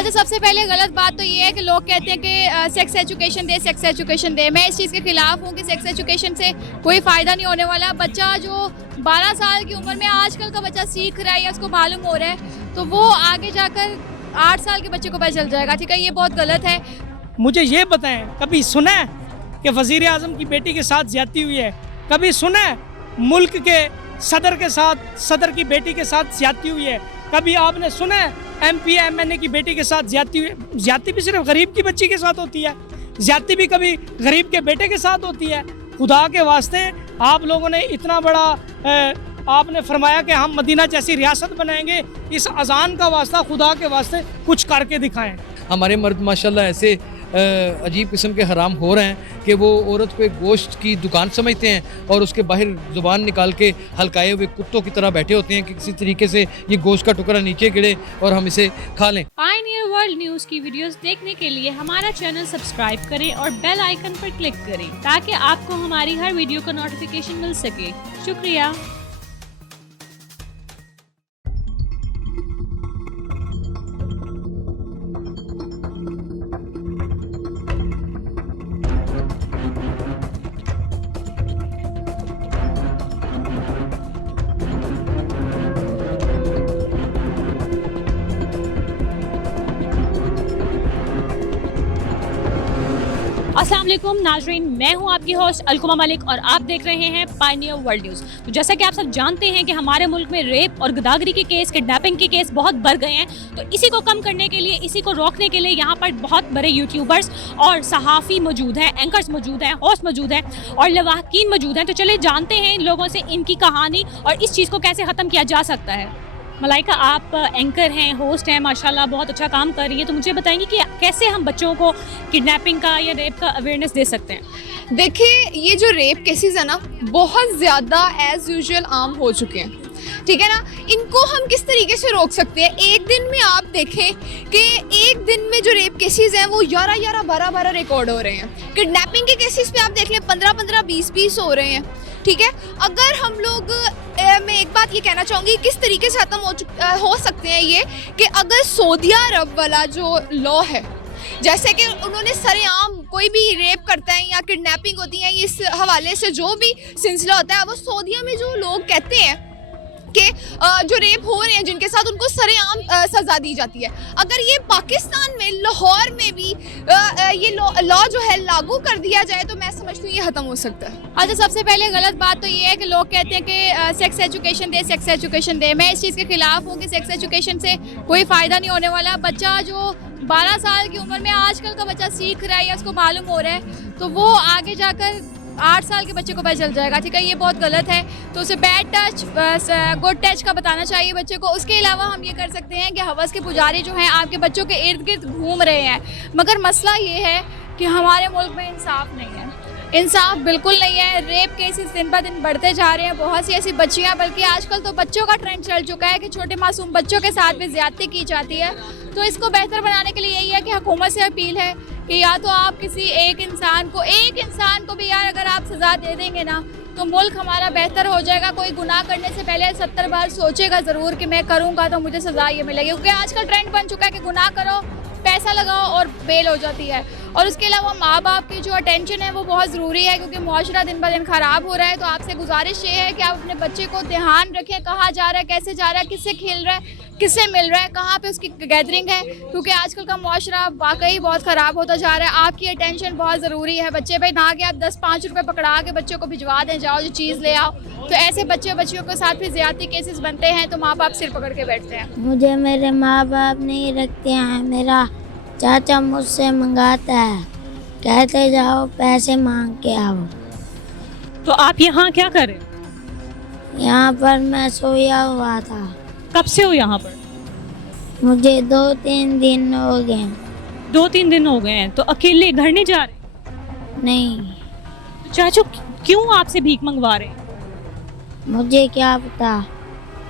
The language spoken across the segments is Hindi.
अच्छा, सबसे पहले गलत बात तो ये है कि लोग कहते हैं कि सेक्स एजुकेशन दे, सेक्स एजुकेशन दे। मैं इस चीज़ के खिलाफ हूँ कि सेक्स एजुकेशन से कोई फ़ायदा नहीं होने वाला। बच्चा जो 12 साल की उम्र में आजकल का बच्चा सीख रहा है या उसको मालूम हो रहा है, तो वो आगे जाकर 8 साल के बच्चे को पता चल जाएगा। ठीक है, ये बहुत गलत है। मुझे ये बताएं, कभी सुना है कि वज़ीर आज़म की बेटी के साथ ज्यादती हुई है? कभी सुना है मुल्क के सदर के साथ, सदर की बेटी के साथ ज्यादती हुई है? कभी आपने सुना है MP MNA की बेटी के साथ ज्यादती हुई है? ज्यादती भी सिर्फ गरीब की बच्ची के साथ होती है, ज्यादती भी कभी गरीब के बेटे के साथ होती है। खुदा के वास्ते आप लोगों ने इतना बड़ा आपने फरमाया कि हम मदीना जैसी रियासत बनाएंगे, इस अजान का वास्ता खुदा के वास्ते कुछ करके दिखाएं। हमारे मर्द माशाल्लाह ऐसे अजीब किस्म के हराम हो रहे हैं कि वो औरत को एक गोश्त की दुकान समझते हैं और उसके बाहर ज़ुबान निकाल के हल्काए हुए कुत्तों की तरह बैठे होते हैं कि किसी तरीके से ये गोश्त का टुकड़ा नीचे गिरे और हम इसे खा लें। पायनियर वर्ल्ड न्यूज़ की वीडियोस देखने के लिए हमारा चैनल सब्सक्राइब करें और बेल आइकन पर क्लिक करें ताकि आपको हमारी हर वीडियो का नोटिफिकेशन मिल सके। शुक्रिया। अस्सलाम वालेकुम नाजरीन, मैं हूं आपकी होस्ट अलकुमा मलिक और आप देख रहे हैं पायनियर वर्ल्ड न्यूज़। तो जैसा कि आप सब जानते हैं कि हमारे मुल्क में रेप और गदागरी के केस, किडनैपिंग के केस बहुत बढ़ गए हैं। तो इसी को कम करने के लिए, इसी को रोकने के लिए यहाँ पर बहुत बड़े यूट्यूबर्स और सहाफ़ी मौजूद हैं, एंकर्स मौजूद हैं, होस्ट मौजूद हैं और लवाहकीन मौजूद हैं। तो चलिए जानते हैं इन लोगों से इनकी कहानी और इस चीज़ को कैसे ख़त्म किया जा सकता है। मलाइका, आप एंकर हैं, होस्ट हैं, माशाल्लाह बहुत अच्छा काम कर रही हैं। तो मुझे बताएंगे कि कैसे हम बच्चों को किडनैपिंग का या रेप का अवेयरनेस दे सकते हैं? देखिए, ये जो रेप केसेस है ना, बहुत ज़्यादा एज़ यूजुअल आम हो चुके हैं। ठीक है ना, इनको हम किस तरीके से रोक सकते हैं? एक दिन में आप देखें कि एक दिन में जो रेप केसेस हैं वो 11-11, 12-12 रिकॉर्ड हो रहे हैं। किडनैपिंग के केसेस पे आप देख लें 15-15, 20-20 हो रहे हैं। ठीक है, अगर हम लोग मैं एक बात ये कहना चाहूँगी, किस तरीके से ख़त्म हो सकते हैं ये कि अगर सऊदी अरब वाला जो लॉ है, जैसे कि उन्होंने सरेआम कोई भी रेप करता है या किडनैपिंग होती है, इस हवाले से जो भी सिलसिला होता है, वो सऊदीया में जो लोग कहते हैं कि जो रेप हो रहे हैं जिनके साथ, उनको सरेआम सज़ा दी जाती है। अगर ये पाकिस्तान में लाहौर में भी ये लॉ जो है लागू कर दिया जाए तो मैं समझती हूँ ये ख़त्म हो सकता है। अच्छा, सबसे पहले गलत बात तो ये है कि लोग कहते हैं कि सेक्स एजुकेशन दे, सेक्स एजुकेशन दे। मैं इस चीज़ के खिलाफ हूँ कि सेक्स एजुकेशन से कोई फ़ायदा नहीं होने वाला। बच्चा जो 12 साल की उम्र में आजकल का बच्चा सीख रहा है या उसको मालूम हो रहा है, तो वो आगे जाकर 8 साल के बच्चे को पता चल जाएगा। ठीक है, ये बहुत गलत है। तो उसे बैड टच, गुड टच का बताना चाहिए बच्चे को। उसके अलावा हम ये कर सकते हैं कि हवस के पुजारी जो हैं आपके बच्चों के इर्द गिर्द घूम रहे हैं, मगर मसला ये है कि हमारे मुल्क में इंसाफ नहीं है। इंसाफ बिल्कुल नहीं है। रेप केसेस दिन ब दिन बढ़ते जा रहे हैं। बहुत सी ऐसी बच्चियां, बल्कि आजकल तो बच्चों का ट्रेंड चल चुका है कि छोटे मासूम बच्चों के साथ भी ज़्यादती की जाती है। तो इसको बेहतर बनाने के लिए यही है कि हुकूमत से अपील है कि या तो आप किसी एक इंसान को भी यार अगर आप सज़ा दे देंगे ना, तो मुल्क हमारा बेहतर हो जाएगा। कोई गुनाह करने से पहले 70 बार सोचेगा ज़रूर कि मैं करूँगा तो मुझे सज़ा ये मिलेगी, क्योंकि आजकल ट्रेंड बन चुका है कि गुनाह करो, पैसा लगाओ और बेल हो जाती है। और उसके अलावा माँ बाप की जो अटेंशन है वो बहुत ज़रूरी है, क्योंकि मुआशरा दिन ब दिन ख़राब हो रहा है। तो आपसे गुजारिश ये है कि आप अपने बच्चे को ध्यान रखें, कहाँ जा रहा है, कैसे जा रहा है, किससे खेल रहा है, किससे मिल रहा है, कहाँ पे उसकी गैदरिंग है, क्योंकि आजकल का मुआशरा वाकई बहुत ख़राब होता जा रहा है। आपकी अटेंशन बहुत ज़रूरी है बच्चे पे, ना कि आप 10-5 रुपये पकड़ा के बच्चों को भिजवा दें, जाओ जो चीज़ ले आओ। तो ऐसे बच्चियों के साथ भी ज़्यादती केसेस बनते हैं, तो माँ बाप सिर पकड़ के बैठते हैं। मुझे मेरे माँ बाप नहीं रखते हैं। मेरा चाचा मुझसे मंगाता है, कहते जाओ पैसे मांग के आओ। तो आप यहाँ क्या कर रहे हैं? यहाँ पर मैं सोया हुआ था। कब से हो यहाँ पर? मुझे 2-3 दिन हो गए। 2-3 दिन हो गए हैं। तो अकेले घर नहीं जा रहे? नहीं। तो चाचू क्यों आपसे भीख मंगवा रहे हैं? मुझे क्या पता।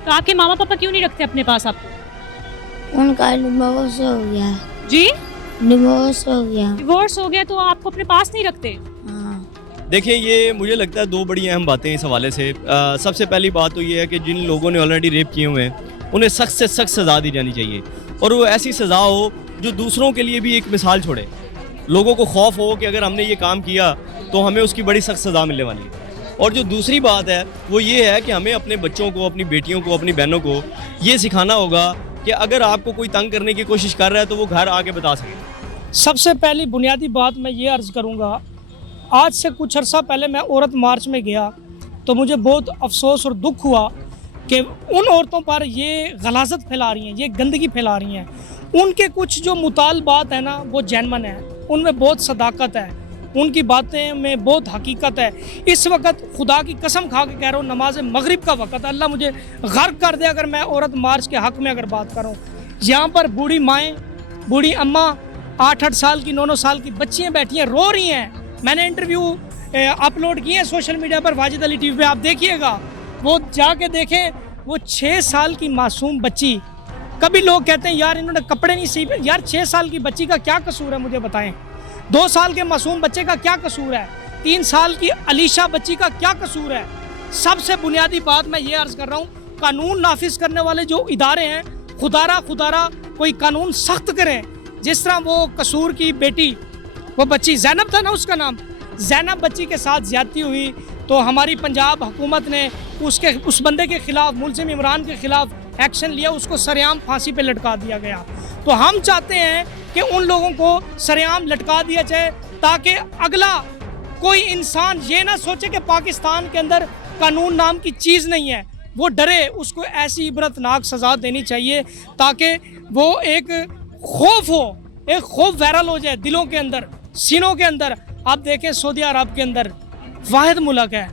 तो आपके मामा पापा क्यों नहीं रखते अपने पास आपको? उनका डिवोर्स हो गया। जी, डिवोर्स हो गया। डिवोर्स हो गया तो आपको अपने पास नहीं रखते? हाँ। देखिए, ये मुझे लगता है 2 बड़ी अहम बातें इस हवाले से। सबसे पहली बात तो ये है कि जिन लोगों ने ऑलरेडी रेप किए हुए हैं उन्हें सख्त से सख्त सज़ा दी जानी चाहिए, और वो ऐसी सज़ा हो जो दूसरों के लिए भी एक मिसाल छोड़े, लोगों को खौफ हो कि अगर हमने ये काम किया तो हमें उसकी बड़ी सख्त सज़ा मिलने वाली है। और जो दूसरी बात है वो ये है कि हमें अपने बच्चों को, अपनी बेटियों को, अपनी बहनों को ये सिखाना होगा कि अगर आपको कोई तंग करने की कोशिश कर रहा है तो वो घर आके बता सके। सबसे पहली बुनियादी बात मैं ये अर्ज़ करूँगा, आज से कुछ अर्सा पहले मैं औरत मार्च में गया तो मुझे बहुत अफसोस और दुख हुआ कि उन औरतों पर ये गलाजत फैला रही हैं, ये गंदगी फैला रही हैं। उनके कुछ जो मुतालबात है ना वो जैनमन है, उनमें बहुत सदाकत है, उनकी बातें में बहुत हकीकत है। इस वक्त खुदा की कसम खा के कह रहा हूँ, नमाज मगरिब का वक़्त, अल्लाह मुझे गर्क कर दे अगर मैं औरत मार्च के हक़ में अगर बात करूँ। यहाँ पर बूढ़ी माएँ, बूढ़ी अम्मा, 8-8 साल की, 9-9 साल की बच्चियाँ बैठी हैं, रो रही हैं। मैंने इंटरव्यू अपलोड किए हैं सोशल मीडिया पर, वाजिद अली टीवी पे, आप देखिएगा, वो जाके देखें। वो 6 साल की मासूम बच्ची, कभी लोग कहते हैं यार इन्होंने कपड़े नहीं सी, यार 6 साल की बच्ची का क्या कसूर है मुझे बताएं? 2 साल के मासूम बच्चे का क्या कसूर है? 3 साल की अलीशा बच्ची का क्या कसूर है? सबसे बुनियादी बात मैं ये अर्ज़ कर रहा हूँ, कानून नाफिज करने वाले जो इदारे हैं, खुदारा कोई कानून सख्त करें। जिस तरह वो कसूर की बेटी, वो बच्ची ज़ैनब था ना उसका नाम, ज़ैनब बच्ची के साथ ज़्यादती हुई तो हमारी पंजाब हुकूमत ने उस बंदे के ख़िलाफ़, मुल्ज़िम इमरान के ख़िलाफ़ एक्शन लिया, उसको सरेआम फांसी पे लटका दिया गया। तो हम चाहते हैं कि उन लोगों को सरेआम लटका दिया जाए ताकि अगला कोई इंसान ये ना सोचे कि पाकिस्तान के अंदर कानून नाम की चीज़ नहीं है, वो डरे। उसको ऐसी इबरतनाक सज़ा देनी चाहिए ताकि वो एक खौफ हो, एक खौफ वायरल हो जाए दिलों के अंदर, सीनों के अंदर। आप देखें सऊदी अरब के अंदर वाहिद मुल्क है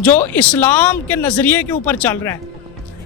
जो इस्लाम के नज़रिए के ऊपर चल रहा है,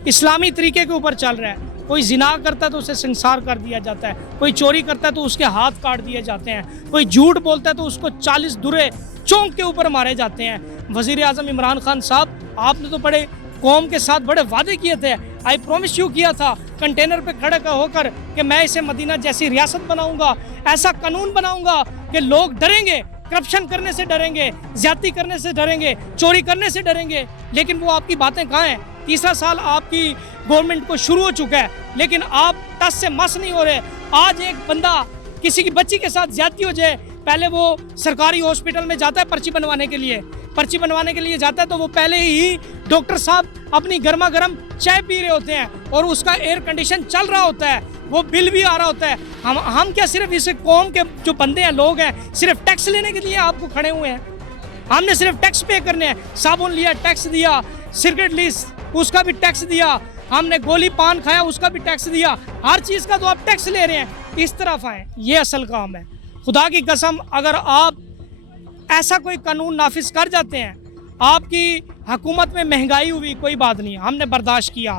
इस्लामी तरीके के ऊपर चल रहा है। कोई जिना करता है तो उसे संसार कर दिया जाता है, कोई चोरी करता है तो उसके हाथ काट दिए जाते हैं, कोई झूठ बोलता है तो उसको 40 दुरे चौंक के ऊपर मारे जाते हैं। वज़ीर आज़म इमरान खान साहब, आपने तो बड़े कौम के साथ बड़े वादे किए थे, आई प्रॉमिस यू किया था कंटेनर पे खड़े होकर कि मैं इसे मदीना जैसी रियासत बनाऊंगा, ऐसा कानून बनाऊंगा कि लोग डरेंगे, करप्शन करने से डरेंगे, ज्यादती करने से डरेंगे, चोरी करने से डरेंगे। लेकिन वो आपकी बातें कहाँ हैं? 3रा साल आपकी गवर्नमेंट को शुरू हो चुका है लेकिन आप टस से मस नहीं हो रहे। आज एक बंदा किसी की बच्ची के साथ ज्यादती हो जाए, पहले वो सरकारी हॉस्पिटल में जाता है पर्ची बनवाने के लिए जाता है तो वो पहले ही डॉक्टर साहब अपनी गर्मा गर्म चाय पी रहे होते हैं और उसका एयर कंडीशन चल रहा होता है, वो बिल भी आ रहा होता है। हम क्या सिर्फ इस कौम के जो बंदे हैं, लोग हैं, सिर्फ टैक्स लेने के लिए आपको खड़े हुए हैं? हमने सिर्फ टैक्स पे करने हैं। साबुन लिया टैक्स दिया, सिगरेट ली उसका भी टैक्स दिया, हमने गोली पान खाया उसका भी टैक्स दिया, हर चीज़ का तो आप टैक्स ले रहे हैं। इस तरफ आए, ये असल काम है। खुदा की कसम, अगर आप ऐसा कोई कानून नाफिज कर जाते हैं, आपकी हुकूमत में महंगाई हुई कोई बात नहीं, हमने बर्दाश्त किया,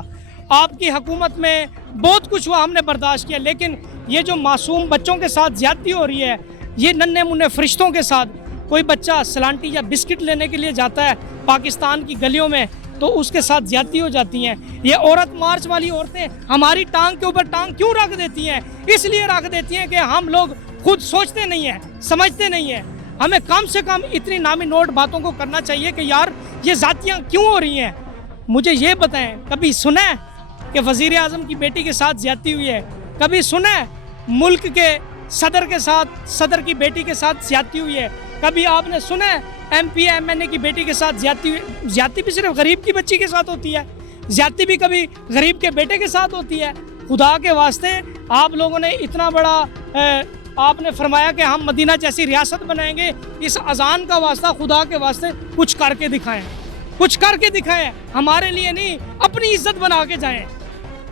आपकी हुकूमत में बहुत कुछ हुआ, हमने बर्दाश्त किया, लेकिन ये जो मासूम बच्चों के साथ ज्यादती हो रही है, ये नन्हे मुन्ने फरिश्तों के साथ, कोई बच्चा सलांटी या बिस्किट लेने के लिए जाता है पाकिस्तान की गलियों में तो उसके साथ ज्यादती हो जाती हैं। ये औरत मार्च वाली औरतें हमारी टांग के ऊपर टांग क्यों रख देती हैं? इसलिए रख देती हैं कि हम लोग खुद सोचते नहीं हैं, समझते नहीं हैं। हमें कम से कम इतनी नामी नोट बातों को करना चाहिए कि यार ये जातियाँ क्यों हो रही हैं। मुझे ये बताएं, कभी सुना है कि वज़ीर आज़म की बेटी के साथ ज्यादती हुई है? कभी सुना है मुल्क के सदर के साथ, सदर की बेटी के साथ ज्यादती हुई है? कभी आपने सुना है MP MNA की बेटी के साथ ज्यादती हुई? ज्यादती भी सिर्फ गरीब की बच्ची के साथ होती है, ज्यादती भी कभी गरीब के बेटे के साथ होती है। खुदा के वास्ते आप लोगों ने इतना बड़ा आपने फरमाया कि हम मदीना जैसी रियासत बनाएंगे, इस अजान का वास्ता खुदा के वास्ते कुछ करके दिखाएं, कुछ करके दिखाएं। हमारे लिए नहीं, अपनी इज्जत बना के जाएं,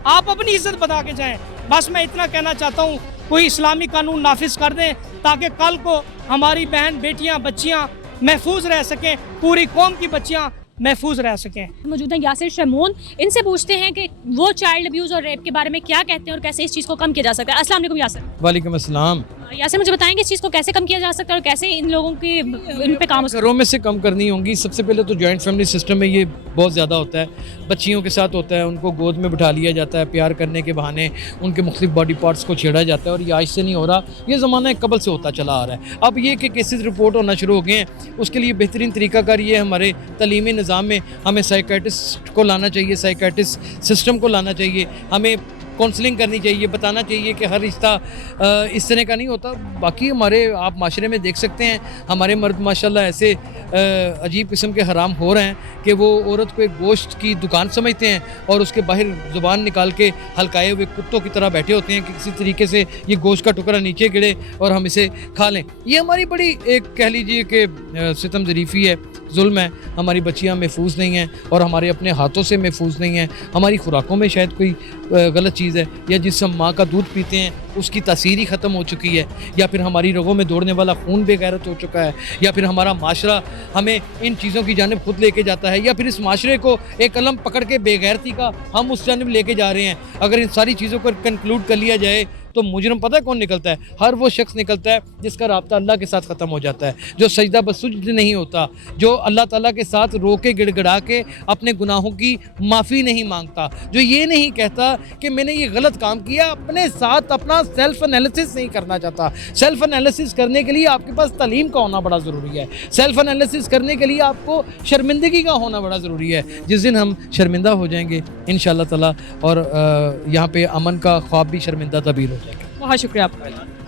आप अपनी इज्जत बना के जाएं। बस मैं इतना कहना चाहता हूँ, कोई इस्लामी कानून नाफिज कर दें ताकि कल को हमारी बहन बेटियाँ बच्चियाँ महफूज रह सकें, पूरी कौम की बच्चियाँ महफूज रह सकें। मौजूद हैं यासिर शमून, इनसे पूछते हैं कि वो चाइल्ड अब्यूज़ और रेप के बारे में क्या कहते हैं और कैसे इस चीज़ को कम किया जा सकता है। अस्सलाम वालेकुम यासिर। वालेकुम अस्सलाम। यासिर, मुझे बताएंगे इस चीज़ को कैसे कम किया जा सकता है और कैसे इन लोगों की इन पे काम हो सकता है? घरों में से कम करनी होंगी। सबसे पहले तो जॉइंट फैमिली सिस्टम में ये बहुत ज़्यादा होता है, बच्चियों के साथ होता है, उनको गोद में बिठा लिया जाता है, प्यार करने के बहाने उनके मुख्तलिफ बॉडी पार्ट्स को छेड़ा जाता है। और ये आज से नहीं हो रहा, ये ज़माना कबल से होता चला आ रहा है। अब ये कि केसेस रिपोर्ट होना शुरू हो गए हैं, उसके लिए बेहतरीन तरीकाकार ये हमारे तलीमी निज़ाम में हमें साइकेट्रिस्ट को लाना चाहिए, साइकेट्रिस्ट सिस्टम को लाना चाहिए। हमें काउंसलिंग करनी चाहिए, बताना चाहिए कि हर रिश्ता इस तरह का नहीं होता। बाकी हमारे आप माशरे में देख सकते हैं हमारे मर्द माशाल्लाह ऐसे अजीब किस्म के हराम हो रहे हैं कि वो औरत को एक गोश्त की दुकान समझते हैं और उसके बाहर ज़ुबान निकाल के हल्काए हुए कुत्तों की तरह बैठे होते हैं कि किसी तरीके से ये गोश्त का टुकड़ा नीचे गिरे और हम इसे खा लें। ये हमारी बड़ी एक कह लीजिए कि सितम ज़रीफ़ी है, जुल्म है। हमारी बच्चियाँ महफूज नहीं हैं और हमारे अपने हाथों से महफूज नहीं हैं। हमारी खुराकों में शायद कोई गलत चीज़ है, या जिस हम माँ का दूध पीते हैं उसकी तासीर ही ख़त्म हो चुकी है, या फिर हमारी रगों में दौड़ने वाला खून बेगैरत हो चुका है, या फिर हमारा माशरा हमें इन चीज़ों की जानिब खुद लेके जाता है, या फिर इस माशरे को एक कलम पकड़ के बेगैरती का हम उस जानिब लेके जा रहे हैं। अगर इन सारी चीज़ों को कंक्लूड कर लिया जाए तो मुजरम पता है कौन निकलता है? हर वो शख्स निकलता है जिसका राब्ता अल्लाह के साथ ख़त्म हो जाता है, जो सजदा बसुजद नहीं होता, जो अल्लाह ताला के साथ रो के गिड़गिड़ा के अपने गुनाहों की माफ़ी नहीं मांगता, जो ये नहीं कहता कि मैंने ये गलत काम किया, अपने साथ अपना सेल्फ एनालिसिस नहीं करना चाहता। सेल्फ एनालिसिस करने के लिए आपके पास तालीम का होना बड़ा ज़रूरी है। सेल्फ एनालिसिस करने के लिए आपको शर्मिंदगी का होना बड़ा ज़रूरी है। जिस दिन हम शर्मिंदा हो जाएंगे इंशाअल्लाह ताला, और यहाँ पे अमन का ख्वाब भी शर्मिंदा तबीर हो जाएगा। बहुत शुक्रिया आपका।